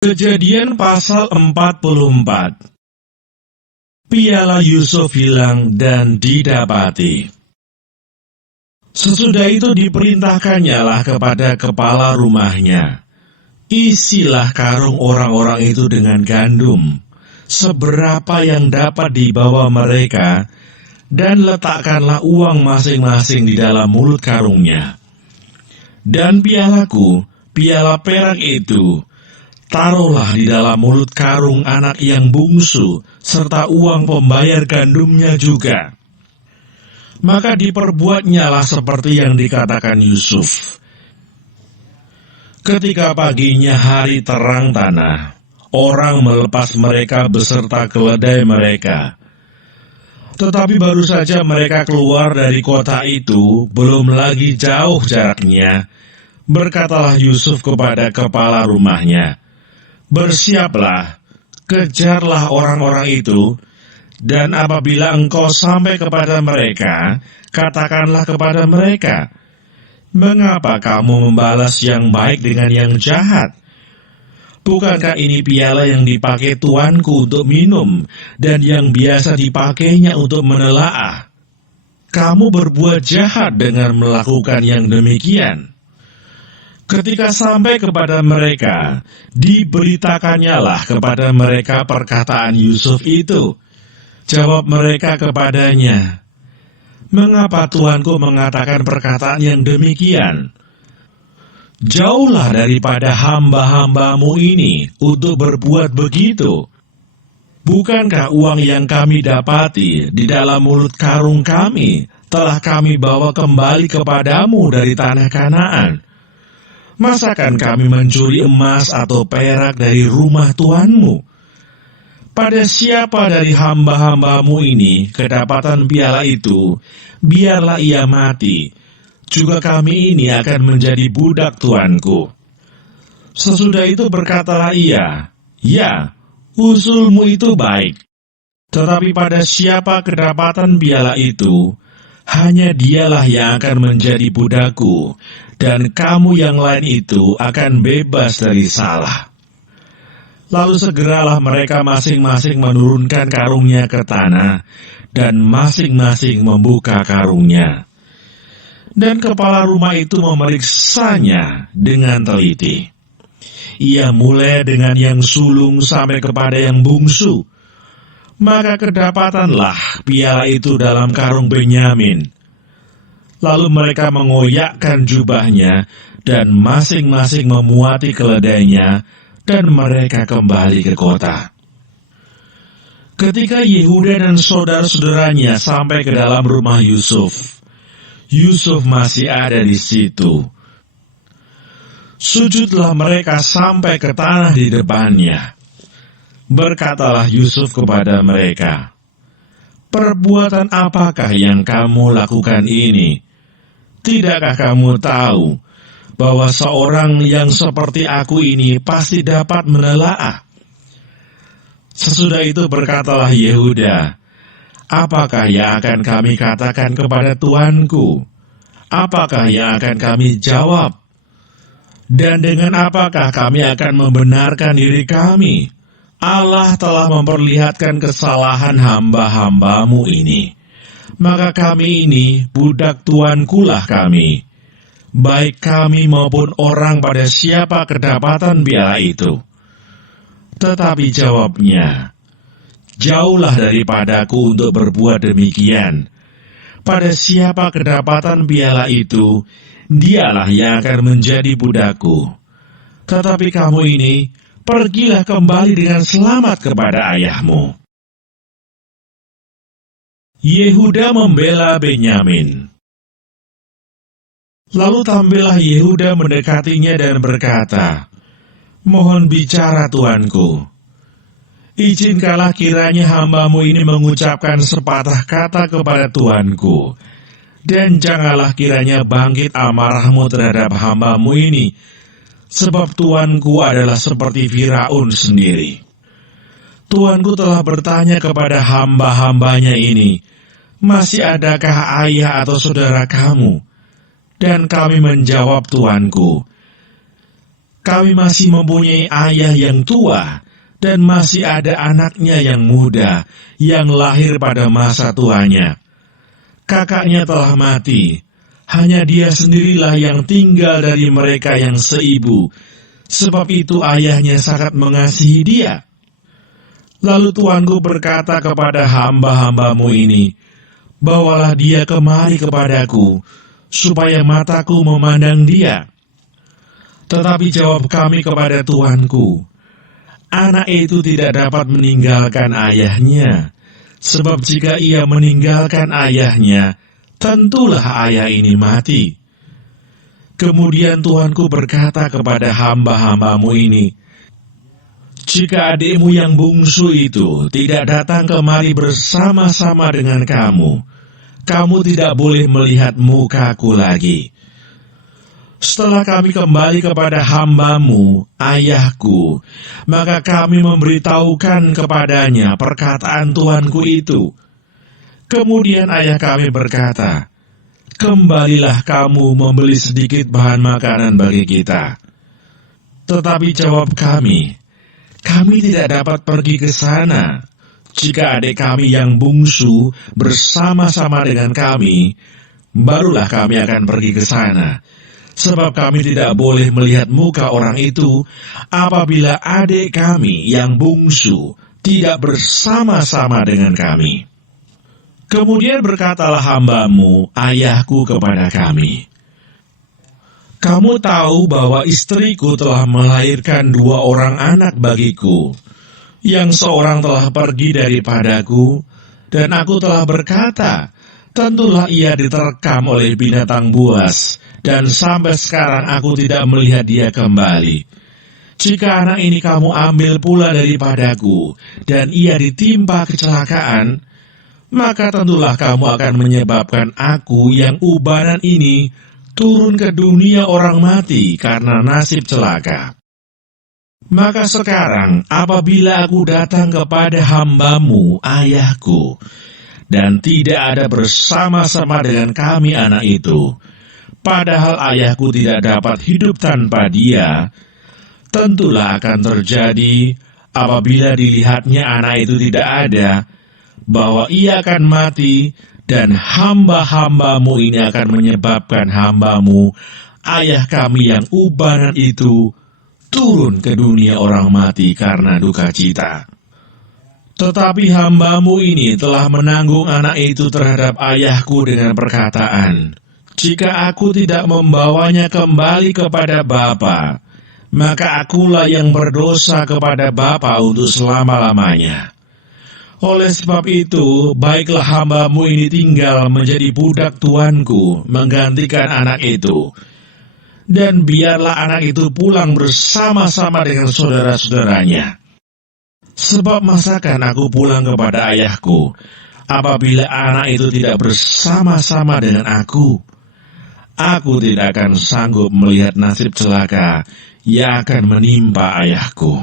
Kejadian pasal 44. Piala Yusuf hilang dan didapati. Sesudah itu diperintahkannya lah kepada kepala rumahnya, isilah karung orang-orang itu dengan gandum, seberapa yang dapat dibawa mereka, dan letakkanlah uang masing-masing di dalam mulut karungnya. Dan pialaku, piala perak itu, taruhlah di dalam mulut karung anak yang bungsu, serta uang pembayar gandumnya juga. Maka diperbuatnyalah seperti yang dikatakan Yusuf. Ketika paginya hari terang tanah, orang melepas mereka beserta keledai mereka. Tetapi baru saja mereka keluar dari kota itu, belum lagi jauh jaraknya, berkatalah Yusuf kepada kepala rumahnya, "Bersiaplah, kejarlah orang-orang itu, dan apabila engkau sampai kepada mereka, katakanlah kepada mereka, mengapa kamu membalas yang baik dengan yang jahat? Bukankah ini piala yang dipakai tuanku untuk minum, dan yang biasa dipakainya untuk menelaah? Kamu berbuat jahat dengan melakukan yang demikian." Ketika sampai kepada mereka, diberitakannyalah kepada mereka perkataan Yusuf itu. Jawab mereka kepadanya, "Mengapa tuanku mengatakan perkataan yang demikian? Jauhlah daripada hamba-hambamu ini untuk berbuat begitu. Bukankah uang yang kami dapati di dalam mulut karung kami telah kami bawa kembali kepadamu dari tanah Kanaan? Masakan kami mencuri emas atau perak dari rumah tuanmu? Pada siapa dari hamba-hambamu ini kedapatan piala itu, biarlah ia mati. Juga kami ini akan menjadi budak tuanku." Sesudah itu berkatalah ia, "Ya, usulmu itu baik. Tetapi pada siapa kedapatan piala itu, hanya dialah yang akan menjadi budakku, dan kamu yang lain itu akan bebas dari salah." Lalu segeralah mereka masing-masing menurunkan karungnya ke tanah, dan masing-masing membuka karungnya. Dan kepala rumah itu memeriksanya dengan teliti. Ia mulai dengan yang sulung sampai kepada yang bungsu. Maka kedapatanlah piala itu dalam karung Benyamin. Lalu mereka mengoyakkan jubahnya, dan masing-masing memuati keledainya, dan mereka kembali ke kota. Ketika Yehuda dan saudara-saudaranya sampai ke dalam rumah Yusuf, Yusuf masih ada di situ. Sujudlah mereka sampai ke tanah di depannya. Berkatalah Yusuf kepada mereka, "Perbuatan apakah yang kamu lakukan ini? Tidakkah kamu tahu bahwa seorang yang seperti aku ini pasti dapat menelaah?" Sesudah itu berkatalah Yehuda, "Apakah yang akan kami katakan kepada tuanku? Apakah yang akan kami jawab? Dan dengan apakah kami akan membenarkan diri kami? Allah telah memperlihatkan kesalahan hamba-hambamu ini. Maka kami ini budak tuankulah kami, baik kami maupun orang pada siapa kedapatan piala itu." Tetapi jawabnya, "Jauhlah daripadaku untuk berbuat demikian. Pada siapa kedapatan piala itu, dialah yang akan menjadi budakku. Tetapi kamu ini, pergilah kembali dengan selamat kepada ayahmu." Yehuda membela Benyamin. Lalu tampillah Yehuda mendekatinya dan berkata, "Mohon bicara tuanku. Izinkanlah kiranya hambamu ini mengucapkan sepatah kata kepada tuanku, dan janganlah kiranya bangkit amarahmu terhadap hambamu ini, sebab tuanku adalah seperti Firaun sendiri. Tuanku telah bertanya kepada hamba-hambanya ini, 'Masih adakah ayah atau saudara kamu?' Dan kami menjawab tuanku, Kami masih mempunyai ayah yang tua, dan masih ada anaknya yang muda, yang lahir pada masa tuanya. Kakaknya telah mati, hanya dia sendirilah yang tinggal dari mereka yang seibu, sebab itu ayahnya sangat mengasihi dia. Lalu tuanku berkata kepada hamba-hambamu ini, bawalah dia kemari kepadaku, supaya mataku memandang dia. Tetapi jawab kami kepada tuanku, anak itu tidak dapat meninggalkan ayahnya, sebab jika ia meninggalkan ayahnya, tentulah ayah ini mati. Kemudian tuanku berkata kepada hamba-hambamu ini, jika adikmu yang bungsu itu tidak datang kemari bersama-sama dengan kamu, kamu tidak boleh melihat mukaku lagi. Setelah kami kembali kepada hambamu, ayahku, maka kami memberitahukan kepadanya perkataan tuanku itu. Kemudian ayah kami berkata, kembalilah kamu membeli sedikit bahan makanan bagi kita. Tetapi jawab kami tidak dapat pergi ke sana. Jika adik kami yang bungsu bersama-sama dengan kami, barulah kami akan pergi ke sana. Sebab kami tidak boleh melihat muka orang itu apabila adik kami yang bungsu tidak bersama-sama dengan kami. Kemudian berkatalah hambamu, ayahku, kepada kami, kamu tahu bahwa istriku telah melahirkan 2 orang anak bagiku, yang seorang telah pergi daripadaku, dan aku telah berkata, tentulah ia diterkam oleh binatang buas, dan sampai sekarang aku tidak melihat dia kembali. Jika anak ini kamu ambil pula daripadaku, dan ia ditimpa kecelakaan, maka tentulah kamu akan menyebabkan aku yang ubanan ini turun ke dunia orang mati karena nasib celaka. Maka sekarang apabila aku datang kepada hambamu, ayahku, dan tidak ada bersama-sama dengan kami anak itu, padahal ayahku tidak dapat hidup tanpa dia, tentulah akan terjadi apabila dilihatnya anak itu tidak ada, bahwa ia akan mati, dan hamba-hambamu ini akan menyebabkan hambamu, ayah kami yang ubanan itu, turun ke dunia orang mati karena duka cita. Tetapi hambamu ini telah menanggung anak itu terhadap ayahku dengan perkataan, jika aku tidak membawanya kembali kepada Bapa, maka akulah yang berdosa kepada Bapa untuk selama-lamanya. Oleh sebab itu, baiklah hambamu ini tinggal menjadi budak tuanku, menggantikan anak itu. Dan biarlah anak itu pulang bersama-sama dengan saudara-saudaranya. Sebab masakan aku pulang kepada ayahku, apabila anak itu tidak bersama-sama dengan aku? Aku tidak akan sanggup melihat nasib celaka yang akan menimpa ayahku.